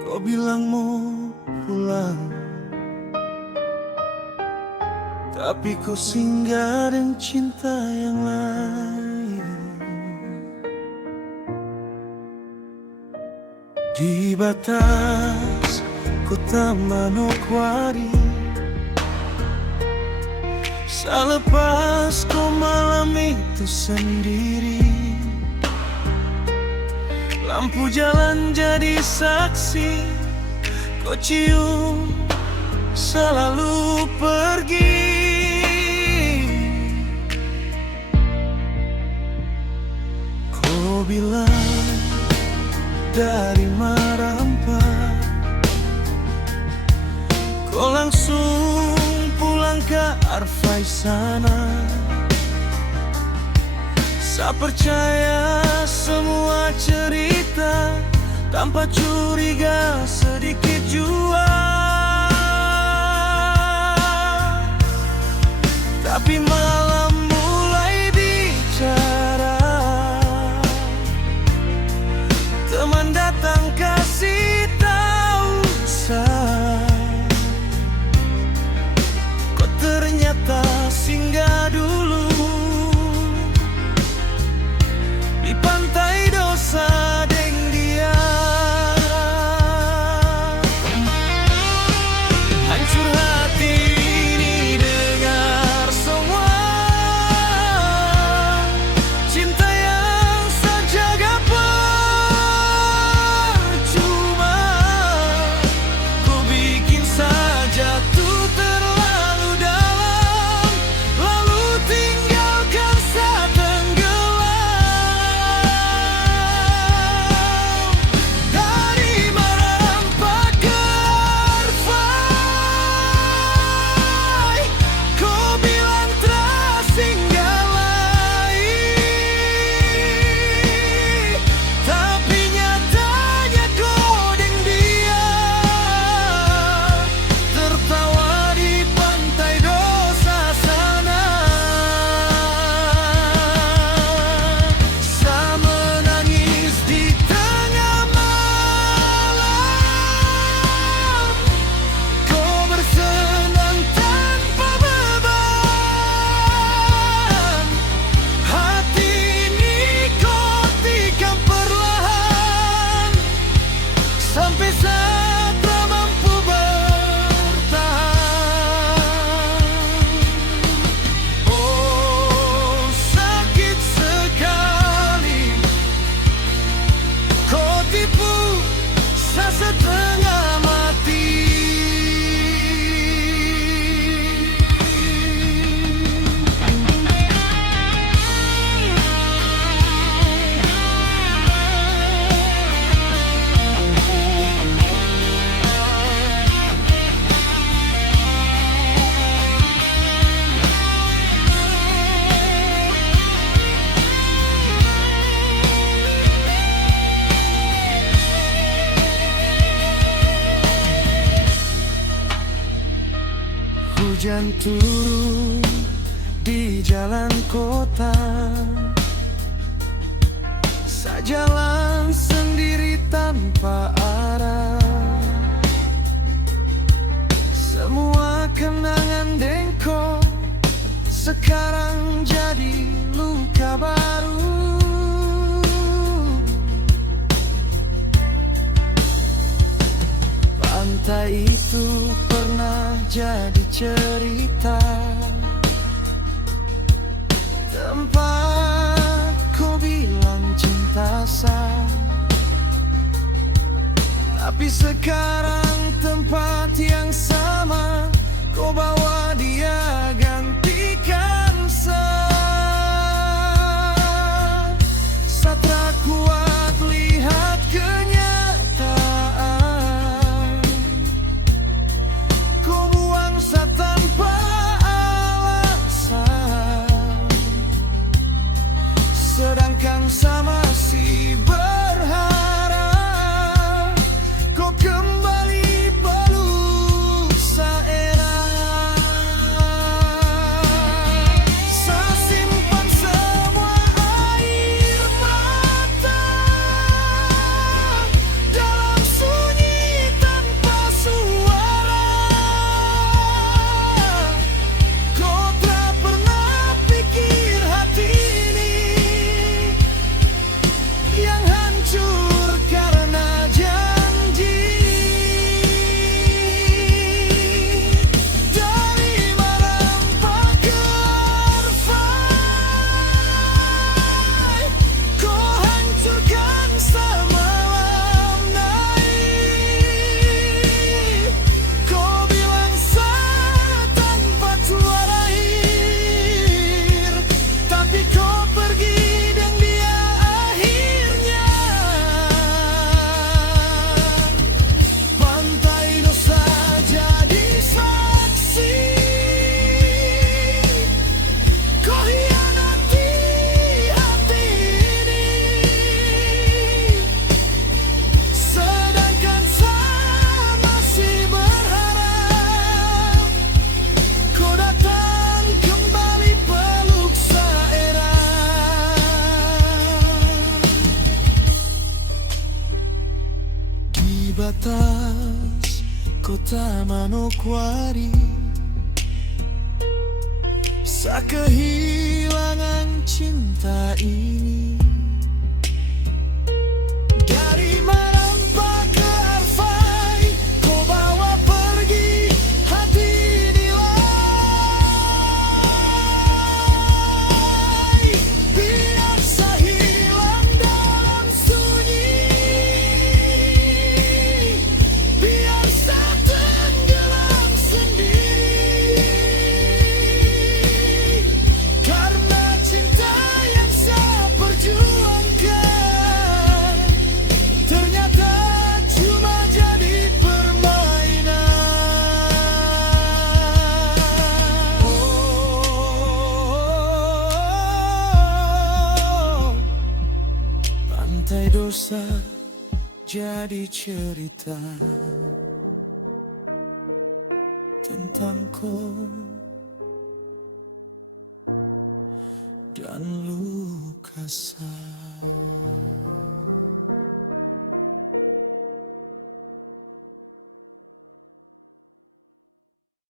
Kau bilang mau pulang, tapi kau singgah dan cinta yang lain. Di batas kota Manokwari, selepas kau malam itu sendiri, lampu jalan jadi saksi, kau cium selalu pergi. Kau bilang dari Marampa, kau langsung pulang ke Arfai sana. Saya percaya semua cerita tanpa curiga sedikit jua. Tapi malam mulai bicara, teman datang kasih tahu saya, kau ternyata singgah dulu di pantai dosa deng dia. Hancur hati ini dengar semua cinta yang sejaga percuma. Ku bikin saja tuh terlalu dalam, lalu tinggalkan saat tenggelam. Dari Marampa ke Arfai, kau bilang tersinggah lagi, tapi nyatanya kau deng dia tertawa di pantai dosa sana. Saya menangis di tengah malam, kau bersenang tanpa beban. Hati ini kau tikam perlahan, sampai saat tak mampu bertahan. Oh, sakit sekali kau tipu saya setengah mati. Hujan turun di jalan kota, saya jalan sendiri tanpa arah. Semua kenangan dengko sekarang jadi luka baru. Pantai itu pernah jadi cerita, tempat kau bilang cinta sah. Tapi sekarang tempat yang sama kau bawa dia gantikan saya. Saya kuat lihat kenyataan, kau buang saya tanpa alasan, sedangkan saya masih berharap kau kembali peluk Manokwari. Saat kehilangan cinta ini, dari Marempa ke Arfai, kau bawa pergi hati nilai. Biar saya hilang dalam sunyi, biar saya tenggelam sendiri, karena cinta yang saya perjuangkan ternyata cuma jadi permainan. Oh, pantai dosa jadi cerita tentangku dan luka saya.